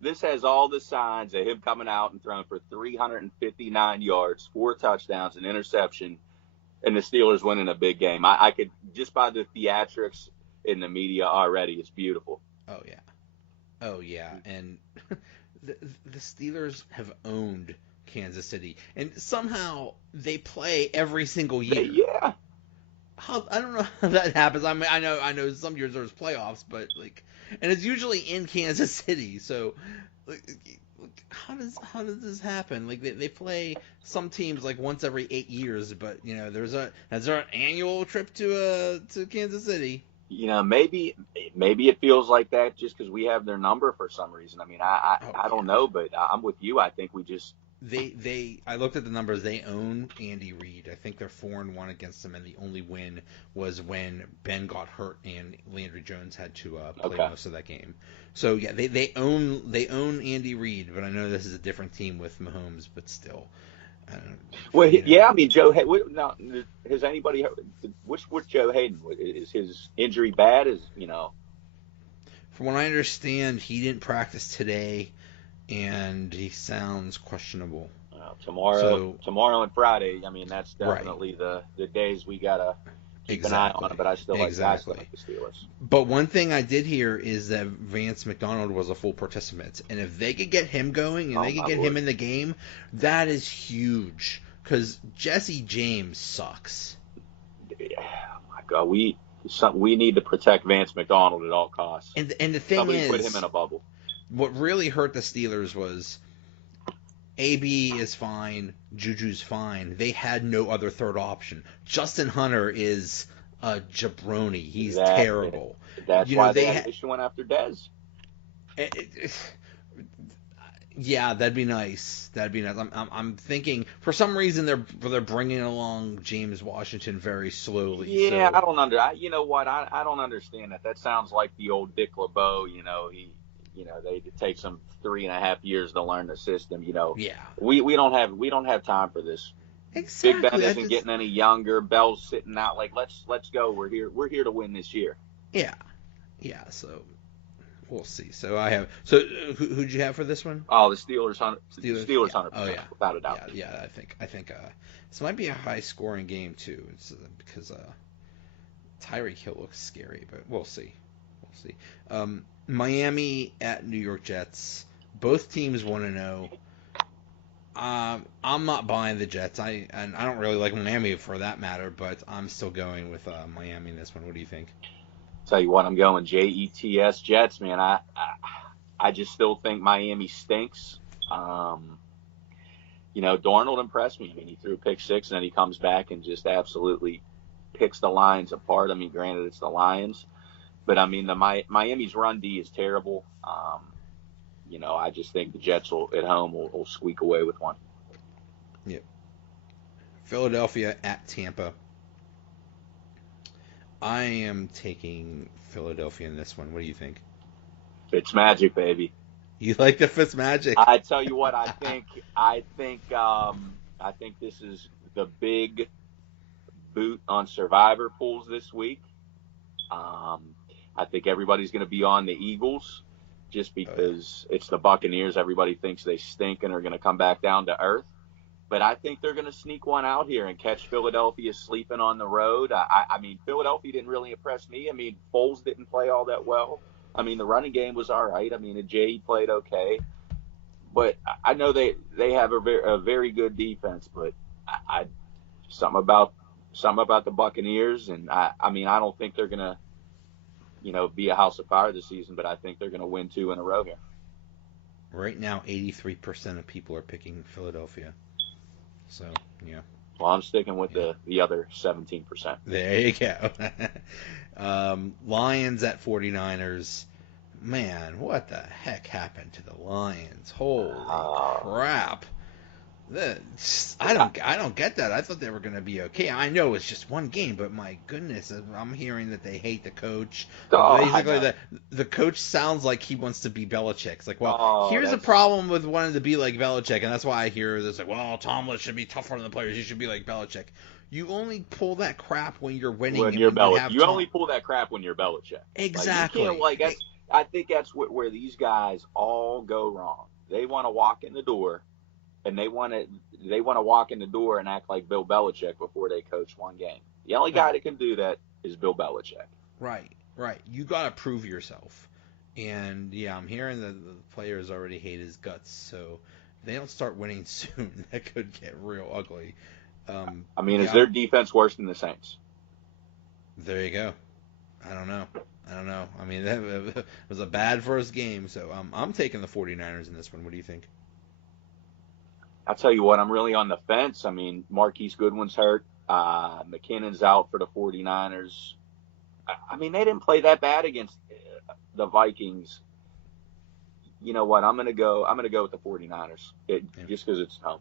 this has all the signs of him coming out and throwing for 359 yards, 4 touchdowns, an interception, and the Steelers winning a big game. I could, just by the theatrics in the media already, it's beautiful. Oh yeah. Oh yeah, and the Steelers have owned Kansas City, and somehow they play every single year. Yeah. I don't know how that happens. I mean, I know some years there's playoffs, but like, and it's usually in Kansas City. So, like, how does this happen? Like they play some teams like once every 8 years, but there's an annual trip to Kansas City. Maybe it feels like that just because we have their number for some reason. I mean, Oh I yeah. don't know, but I'm with you. I think we just I looked at the numbers. They own Andy Reid. I think they're 4-1 against him, and the only win was when Ben got hurt and Landry Jones had to play okay. most of that game. So yeah, they own Andy Reid, but I know this is a different team with Mahomes, but still, I don't, Well, you know. yeah. I mean, Joe. Now, has anybody? What's Joe Hayden? Is his injury bad? From what I understand, he didn't practice today, and he sounds questionable. So Tomorrow and Friday. I mean, that's right, definitely the days we gotta keep an eye on it. exactly, But I still like exactly. the Steelers. But one thing I did hear is that Vance McDonald was a full participant, and if they could get him going and Oh they could my get him lord. in the game, that is huge. Because Jesse James sucks. Oh my God. We need to protect Vance McDonald at all costs. And the thing Somebody put him is, in a bubble. what really hurt the Steelers was AB is fine, Juju's fine. They had no other third option. Justin Hunter is a jabroni. He's Exactly. terrible. That's You know why they they had had. issue went after Dez. Yeah, that'd be nice. That'd be nice. I'm thinking for some reason they're bringing along James Washington very slowly. Yeah, So I don't you know what? I don't understand that. That sounds like the old Dick LeBeau. It takes them 3.5 years to learn the system. yeah, We don't have time for this. Big Ben exactly. I isn't just getting any younger. Bell's sitting out. Like let's go. We're here to win this year. yeah, yeah. So we'll see. So who'd you have for this one? Oh, the Steelers. Steelers, Yeah. hundred Oh percent, yeah. without a doubt. Yeah. I think this might be a high scoring game too. It's because Tyreek Hill looks scary, but we'll see. We'll see. Miami at New York Jets. Both teams want to know. I'm not buying the Jets. I don't really like Miami for that matter, but I'm still going with Miami in this one. What do you think? Tell you what, I'm going Jets. Jets, man. I just still think Miami stinks. Darnold impressed me. I mean, he threw pick six, and then he comes back and just absolutely picks the Lions apart. I mean, granted, it's the Lions, but I mean, Miami's run D is terrible. I just think the Jets at home will squeak away with one. Yep. Philadelphia at Tampa. I am taking Philadelphia in this one. What do you think? It's magic, baby. You like the Fitz magic? I tell you what, I think this is the big boot on survivor pools this week. I think everybody's going to be on the Eagles just because it's the Buccaneers. Everybody thinks they stink and are going to come back down to earth. But I think they're going to sneak one out here and catch Philadelphia sleeping on the road. I mean, Philadelphia didn't really impress me. I mean, Foles didn't play all that well. I mean, the running game was all right. I mean, Ajay played okay. But I know they have a very good defense. But I something about the Buccaneers, and I mean, I don't think they're going to be a house of fire this season. But I think they're going to win 2 in a row here. Right now, 83% of people are picking Philadelphia. So, yeah. Well, I'm sticking with the other 17%. There you go. Lions at 49ers. Man, what the heck happened to the Lions? Holy crap. I don't get that. I thought they were going to be okay. I know it's just one game, but my goodness, I'm hearing that they hate the coach. Basically, the coach sounds like he wants to be Belichick. It's like, well, here's a problem with wanting to be like Belichick, and that's why I hear this like, well, Tomlin should be tougher on the players. He should be like Belichick. You only pull that crap when you're winning. When you're Belichick, you only pull that crap when you're Belichick. Exactly. Like, you can't, I think that's where these guys all go wrong. They want to walk in the door, and they want to walk in the door and act like Bill Belichick before they coach one game. The only guy that can do that is Bill Belichick. Right. You got to prove yourself. And yeah, I'm hearing that the players already hate his guts, so if they don't start winning soon, that could get real ugly. Is their defense worse than the Saints? There you go. I don't know. I mean, that was a bad first game, so I'm taking the 49ers in this one. What do you think? I'll tell you what, I'm really on the fence. I mean, Marquise Goodwin's hurt. McKinnon's out for the 49ers. I mean, they didn't play that bad against the Vikings. You know what? I'm gonna go with the 49ers just because it's home.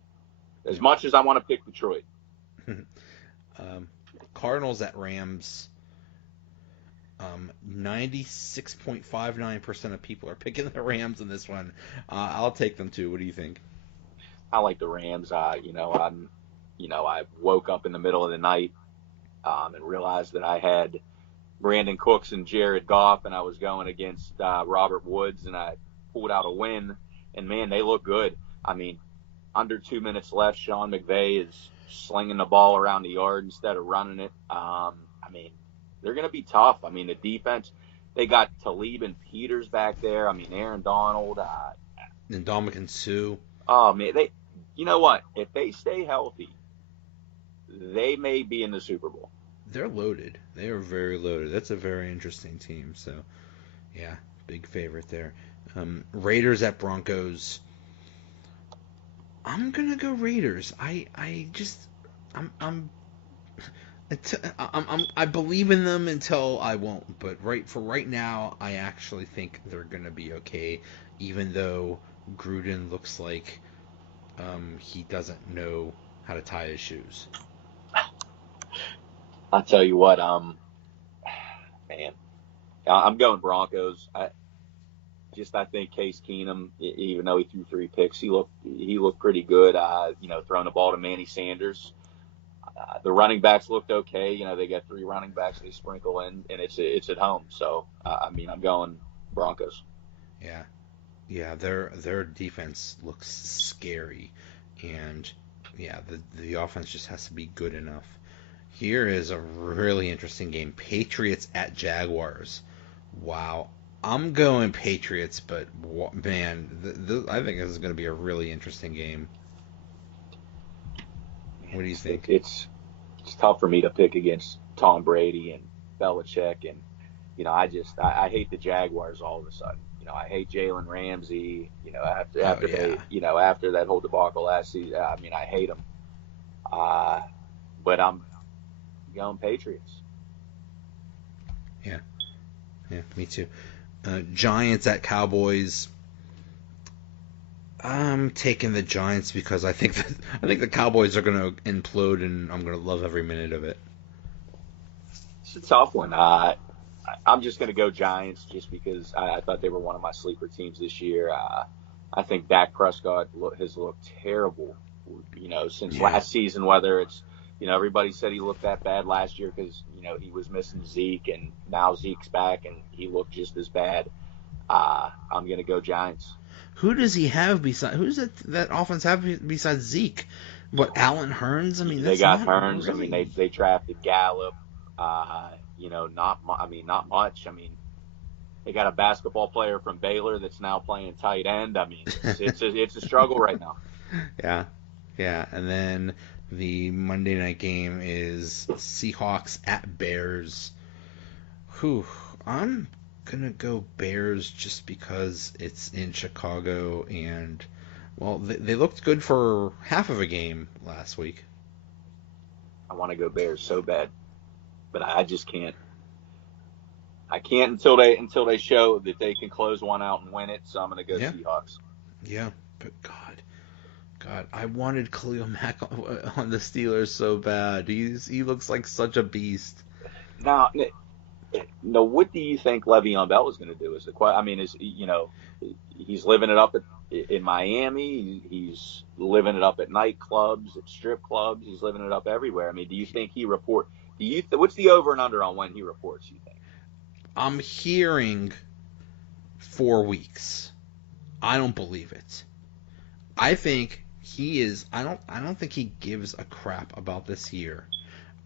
As much as I want to pick Detroit. Cardinals at Rams. 96.59% of people are picking the Rams in this one. I'll take them too. What do you think? I like the Rams. I woke up in the middle of the night and realized that I had Brandon Cooks and Jared Goff, and I was going against Robert Woods, and I pulled out a win. And man, they look good. I mean, under 2 minutes left, Sean McVay is slinging the ball around the yard instead of running it. They're going to be tough. I mean, the defense, they got Talib and Peters back there. I mean, Aaron Donald. And Dominican Sue. Oh, man. You know what? If they stay healthy, they may be in the Super Bowl. They're loaded. They are very loaded. That's a very interesting team. So, yeah, big favorite there. Raiders at Broncos. I'm going to go Raiders. I believe in them until I won't, but right now, I actually think they're gonna be okay, even though Gruden looks like he doesn't know how to tie his shoes. I'll tell you what, man, I'm going Broncos. I think Case Keenum, even though he threw 3 picks, he looked pretty good. Throwing the ball to Manny Sanders. The running backs looked okay. They got 3 running backs they sprinkle in, and it's at home. So, I'm going Broncos. Yeah, their defense looks scary, and yeah, the offense just has to be good enough. Here is a really interesting game: Patriots at Jaguars. Wow, I'm going Patriots, but man, I think this is going to be a really interesting game. What do you think? It's tough for me to pick against Tom Brady and Belichick, and I hate the Jaguars all of a sudden. I hate Jalen Ramsey. After that whole debacle last season, I hate him. But I'm going Patriots. Yeah, me too. Giants at Cowboys. I'm taking the Giants because I think the Cowboys are going to implode, and I'm going to love every minute of it. It's a tough one. I'm just going to go Giants just because I thought they were one of my sleeper teams this year. I think Dak Prescott has looked terrible, since last season. Whether it's, everybody said he looked that bad last year because, he was missing Zeke, and now Zeke's back and he looked just as bad. I'm going to go Giants. Who does he have besides? Who's that offense have besides Zeke? What, Allen Hurns? They got Hurns. Really... they drafted Gallup. Not much. They got a basketball player from Baylor that's now playing tight end. It's a struggle right now. Yeah. And then the Monday night game is Seahawks at Bears. I'm gonna go Bears just because it's in Chicago, and they looked good for half of a game last week. I want to go Bears so bad, but I just can't. I can't until they show that they can close one out and win it. So I'm gonna go Seahawks. Yeah, but God, I wanted Khalil Mack on the Steelers so bad. He looks like such a beast. Now, what do you think Le'Veon Bell is going to do? He's living it up in Miami. He's living it up at nightclubs, at strip clubs. He's living it up everywhere. Do you think he report? What's the over and under on when he reports? You think? I'm hearing 4 weeks. I don't believe it. I think he is. I don't think he gives a crap about this year.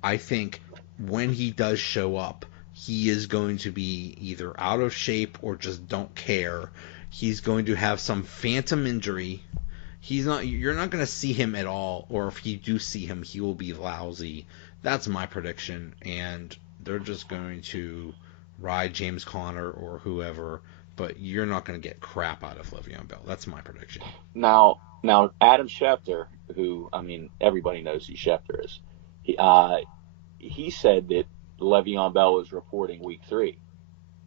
I think when he does show up, he is going to be either out of shape or just don't care. He's going to have some phantom injury. You're not going to see him at all, or if you do see him, he will be lousy. That's my prediction, and they're just going to ride James Conner or whoever, but you're not going to get crap out of Le'Veon Bell. That's my prediction. Now Adam Schefter, who, I mean, everybody knows who Schefter is, he said that Le'Veon Bell was reporting week 3.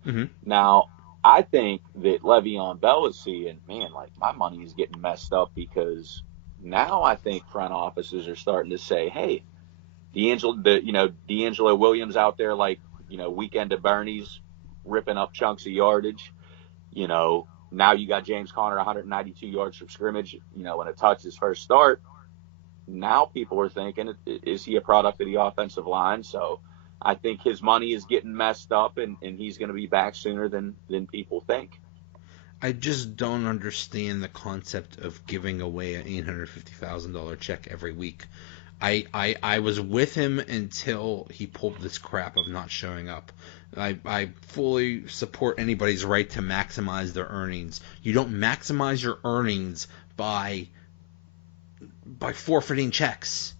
Mm-hmm. Now, I think that Le'Veon Bell is seeing, man, like, my money is getting messed up, because now I think front offices are starting to say, hey, D'Angelo Williams out there, like, weekend at Bernie's, ripping up chunks of yardage. Now you got James Conner, 192 yards from scrimmage, and a touch his first start. Now people are thinking, is he a product of the offensive line? So I think his money is getting messed up, and he's going to be back sooner than people think. I just don't understand the concept of giving away an $850,000 check every week. I was with him until he pulled this crap of not showing up. I fully support anybody's right to maximize their earnings. You don't maximize your earnings by forfeiting checks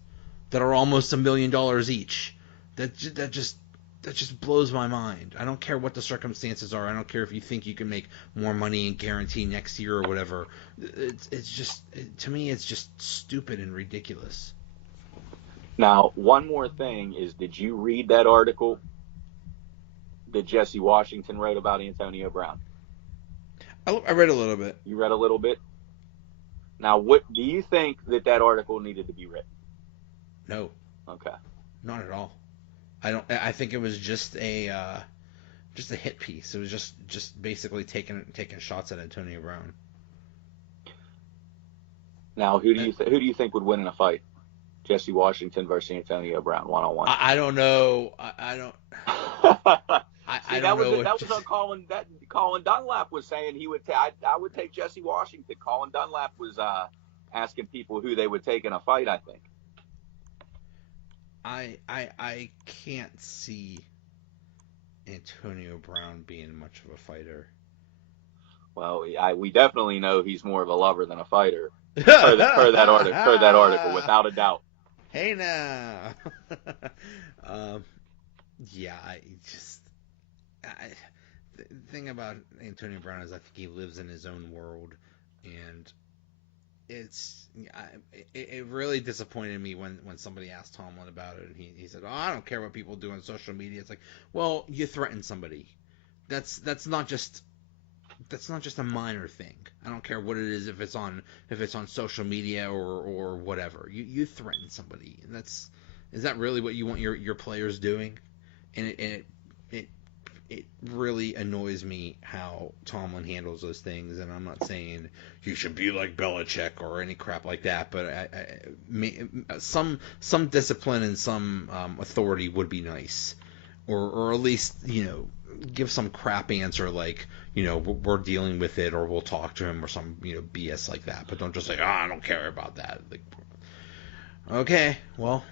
that are almost $1 million each. That just blows my mind. I don't care what the circumstances are. I don't care if you think you can make more money and guarantee next year or whatever. To me, it's just stupid and ridiculous. Now, one more thing is, did you read that article that Jesse Washington wrote about Antonio Brown? I read a little bit. You read a little bit? Now, what do you think that article needed to be written? No. Okay. Not at all. I think it was just a hit piece. It was just basically taking shots at Antonio Brown. Now, who do you think would win in a fight? Jesse Washington versus Antonio Brown, 1-on-1. I don't know. I don't. See, that was on Colin. That Colin Dunlap was saying he would. I would take Jesse Washington. Colin Dunlap was asking people who they would take in a fight. I think. I can't see Antonio Brown being much of a fighter. Well, we definitely know he's more of a lover than a fighter. per that article, without a doubt. Hey now. Yeah, the thing about Antonio Brown is I think he lives in his own world, and it really disappointed me when somebody asked Tomlin about it, and he said, "Oh, I don't care what people do on social media." It's like, well, you threaten somebody. That's not just a minor thing. I don't care what it is, if it's on social media or whatever. You threaten somebody. Is that really what you want your players doing? And it really annoys me how Tomlin handles those things. And I'm not saying you should be like Belichick or any crap like that, but some discipline and some authority would be nice, or at least give some crap answer like, we're dealing with it, or we'll talk to him, or some, BS like that. But don't just say, I don't care about that. Like, okay, well,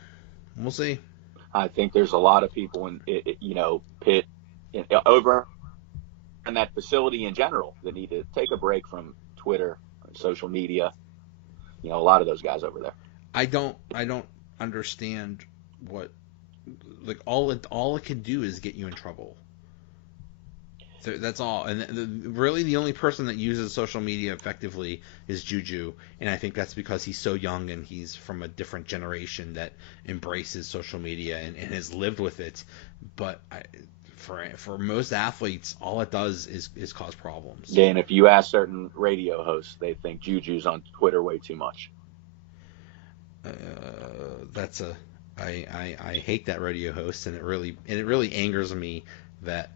we'll see. I think there's a lot of people in, Pitt, over in that facility in general, that need to take a break from Twitter and social media. A lot of those guys over there. I don't understand what, like, all it can do is get you in trouble. That's all. And really the only person that uses social media effectively is Juju. And I think that's because he's so young and he's from a different generation that embraces social media and has lived with it. But for most athletes, all it does is cause problems. Yeah, and if you ask certain radio hosts, they think Juju's on Twitter way too much. I hate that radio host, and it really angers me that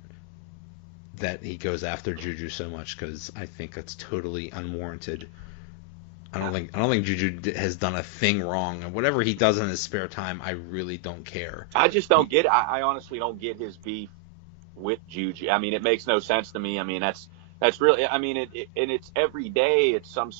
he goes after Juju so much, because I think that's totally unwarranted. I don't think Juju has done a thing wrong, and whatever he does in his spare time, I really don't care. I just don't get it. I honestly don't get his beef with Juju. I mean, it makes no sense to me. I mean, that's That's really, I mean, and it's every day. It's some